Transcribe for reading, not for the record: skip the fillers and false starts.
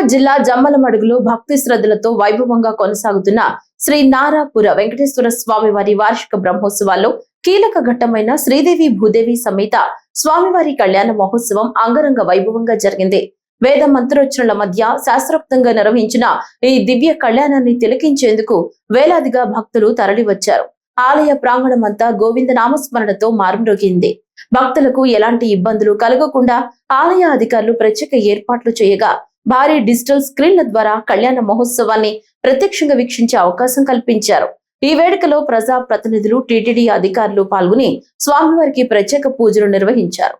కడప జిల్లా జమ్మలమడుగులో భక్తి శ్రద్ధలతో వైభవంగా కొనసాగుతున్న శ్రీ నారాపుర వెంకటేశ్వర స్వామి వారి వార్షిక బ్రహ్మోత్సవాల్లో కీలక ఘట్టమైన శ్రీదేవి భూదేవి సమేత స్వామివారి కళ్యాణ మహోత్సవం అంగరంగ వైభవంగా జరిగింది. వేద మంత్రోచ్చరణల మధ్య శాస్త్రోక్తంగా నిర్వహించిన ఈ దివ్య కళ్యాణాన్ని తిలకించేందుకు వేలాదిగా భక్తులు తరలివచ్చారు. ఆలయ ప్రాంగణమంతా గోవింద నామస్మరణతో మారుమ్రోగింది. భక్తులకు ఎలాంటి ఇబ్బందులు కలగకుండా ఆలయ అధికారులు ప్రత్యేక ఏర్పాట్లు చేయగా భారీ డిజిటల్ స్క్రీన్ల ద్వారా కళ్యాణ మహోత్సవాన్ని ప్రత్యక్షంగా వీక్షించే అవకాశం కల్పించారు. ఈ వేడుకలో ప్రజా ప్రతినిధులు, టీటీడీ అధికారులు పాల్గొని స్వామివారికి ప్రత్యేక పూజలు నిర్వహించారు.